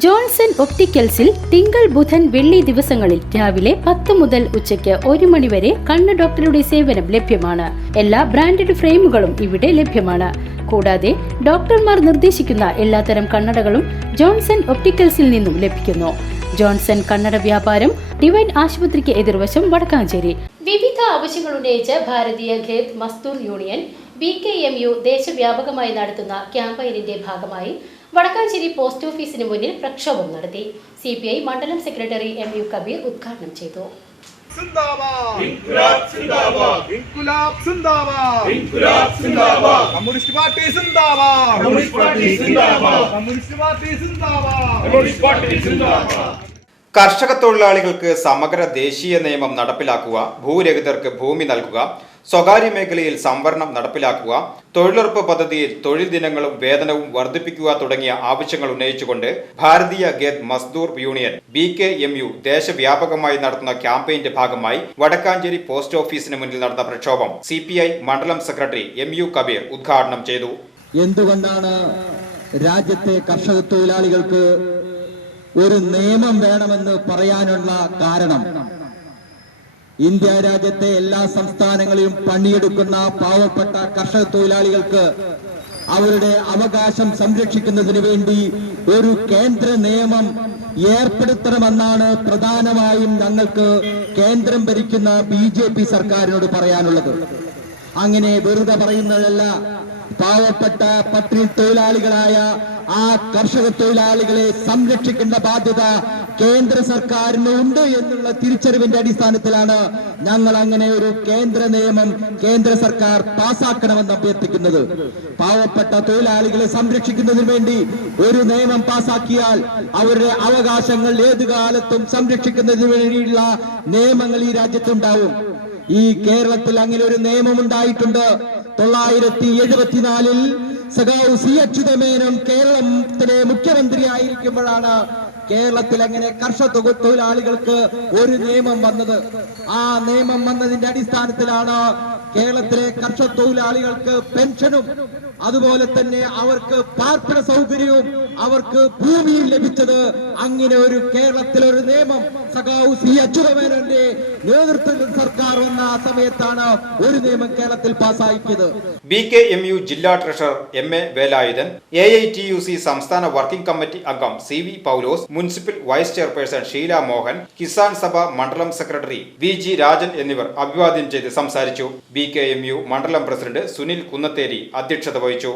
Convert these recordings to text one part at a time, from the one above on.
Johnson ഒപ്റ്റിക്കൽസിൽ തിങ്കൾ ബുധൻ വെള്ളി ദിവസങ്ങളിൽ രാവിലെ 10 മുതൽ ഉച്ചയ്ക്ക് 1 മണി വരെ കണ്ണ് ഡോക്ടറുടെ സേവനം ലഭ്യമാണ്. എല്ലാ ബ്രാൻഡഡ് ഫ്രെയിമുകളും ഇവിടെ ലഭ്യമാണ്. കൂടാതെ ഡോക്ടർമാർ നിർദ്ദേശിക്കുന്ന എല്ലാത്തരം കണ്ണടകളും ജോൺസൺ ഒപ്റ്റിക്കൽസിൽ നിന്നും ലഭിക്കുന്നു. ജോൺസൺ കണ്ണട വ്യാപാരം ഡിവൈൻ ആശുപത്രിക്ക് എതിർവശം വടക്കാഞ്ചേരി. വിവിധ ആവശ്യങ്ങൾ ഉന്നയിച്ച് ഭാരതീയ ഖേദ് മസ്ദൂർ യൂണിയൻ BKMU ദേശവ്യാപകമായി നടത്തുന്ന ക്യാമ്പയിനിന്റെ ഭാഗമായി വടക്കാഞ്ചേരി പോസ്റ്റ് ഓഫീസിന് മുന്നിൽ പ്രക്ഷോഭം നടത്തി. CPI മണ്ഡലം സെക്രട്ടറി MU കബീർ ഉദ്ഘാടനം ചെയ്തു. കർഷക തൊഴിലാളികൾക്ക് സമഗ്ര ദേശീയ നിയമം നടപ്പിലാക്കുക, ഭൂരഹിതർക്ക് ഭൂമി നൽകുക, സ്വകാര്യ മേഖലയിൽ സംവരണം നടപ്പിലാക്കുക, തൊഴിലുറപ്പ് പദ്ധതിയിൽ തൊഴിൽ ദിനങ്ങളും വേതനവും വർദ്ധിപ്പിക്കുക തുടങ്ങിയ ആവശ്യങ്ങൾ ഉന്നയിച്ചുകൊണ്ട് ഭാരതീയ ഖേദ് മസ്ദൂർ യൂണിയൻ BKMU ദേശവ്യാപകമായി നടത്തുന്ന ക്യാമ്പയിന്റെ ഭാഗമായി വടക്കാഞ്ചേരി പോസ്റ്റ് ഓഫീസിന് മുന്നിൽ നടന്ന പ്രക്ഷോഭം CPI മണ്ഡലം സെക്രട്ടറി MU കബീർ ഉദ്ഘാടനം ചെയ്തു. എന്തുകൊണ്ടാണ് രാജ്യത്തെ കർഷക തൊഴിലാളികൾക്ക് ഒരു നിയമം വേണമെന്ന് പറയാനുള്ള കാരണം? ഇന്ത്യ രാജ്യത്തെ എല്ലാ സംസ്ഥാനങ്ങളിലും പണിയെടുക്കുന്ന പാവപ്പെട്ട കർഷക തൊഴിലാളികൾക്ക് അവരുടെ അവകാശം സംരക്ഷിക്കുന്നതിന് വേണ്ടി ഒരു കേന്ദ്ര നിയമം ഏർപ്പെടുത്തണമെന്നാണ് പ്രധാനമായും ഞങ്ങൾക്ക് കേന്ദ്രം ഭരിക്കുന്ന BJP സർക്കാരിനോട് പറയാനുള്ളത്. അങ്ങനെ വെറുതെ പറയുന്നതല്ല, പാവപ്പെട്ട പട്ടിണി തൊഴിലാളികളായ ആ കർഷക തൊഴിലാളികളെ സംരക്ഷിക്കേണ്ട ബാധ്യത കേന്ദ്ര സർക്കാരിന് ഉണ്ട് എന്നുള്ള തിരിച്ചറിവിന്റെ അടിസ്ഥാനത്തിലാണ് ഞങ്ങൾ അങ്ങനെ ഒരു കേന്ദ്ര നിയമം കേന്ദ്ര സർക്കാർ പാസാക്കണമെന്ന് അഭ്യർത്ഥിക്കുന്നത്. പാവപ്പെട്ട തൊഴിലാളികളെ സംരക്ഷിക്കുന്നതിന് വേണ്ടി ഒരു നിയമം പാസാക്കിയാൽ അവരുടെ അവകാശങ്ങൾ ഏതു കാലത്തും സംരക്ഷിക്കുന്നതിന് വേണ്ടിയുള്ള നിയമങ്ങൾ ഈ രാജ്യത്തുണ്ടാവും. ഈ കേരളത്തിൽ അങ്ങനെ ഒരു നിയമം ഉണ്ടായിട്ടുണ്ട്. 1974 സഖാവ് C. അച്യുതമേനോൻ കേരളത്തിലെ മുഖ്യമന്ത്രി ആയിരിക്കുമ്പോഴാണ് കേരളത്തിൽ അങ്ങനെ കർഷക തൊഴിലാളികൾക്ക് ഒരു നിയമം വന്നത്. ആ നിയമം വന്നതിന്റെ അടിസ്ഥാനത്തിലാണ് കേരളത്തിലെ കർഷക തൊഴിലാളികൾക്ക് പെൻഷനും അതുപോലെ തന്നെ അവർക്ക് പാർപ്പിട സൗകര്യവും അവർക്ക് ഭൂമിയും ലഭിച്ചത്. അങ്ങനെ ഒരു കേരളത്തിലെ ഒരു നിയമം സഖാവ് C. അച്യുതമേനോന്റെ നേതൃത്വത്തിൽ സർക്കാർ വന്ന ആ സമയത്താണ് ഒരു നിയമം കേരളത്തിൽ പാസ്സാക്കിയത്. BKMU ജില്ലാ ട്രഷറർ MA വേലായുധൻ, AITUC സംസ്ഥാന വർക്കിംഗ് കമ്മിറ്റി അംഗം CV Paulose, municipal vice chairperson Sheela Mohan, Kisan Sabha മണ്ഡലം സെക്രട്ടറി VG രാജൻ എന്നിവർ അഭിവാദ്യം ചെയ്ത് സംസാരിച്ചു. BKMU മണ്ഡലം പ്രസിഡന്റ് സുനിൽ കുന്നത്തേരി അധ്യക്ഷത വഹിച്ചു.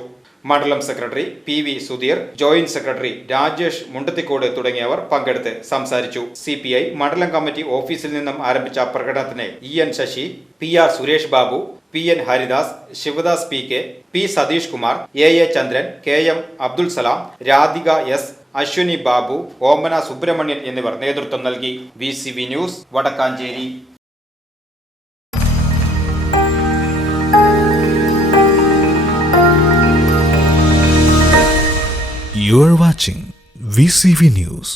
മണ്ഡലം secretary PV Sudheer, joint secretary Rajesh Mundathikode തുടങ്ങിയവർ പങ്കെടുത്ത് സംസാരിച്ചു. CPI മണ്ഡലം കമ്മിറ്റി ഓഫീസിൽ നിന്നും ആരംഭിച്ച പ്രകടനത്തിന് EN Sasi, PR Suresh Babu, PN Haridas, Sivadas PK, P Satheesh Kumar, AA ചന്ദ്രൻ, KM അബ്ദുൽ സലാം, രാധിക S, അശ്വിനി ബാബു, ഓമന സുബ്രഹ്മണ്യൻ എന്നിവർ നേതൃത്വം നൽകി. VCV news Vadakkanchery. You are watching VCV News.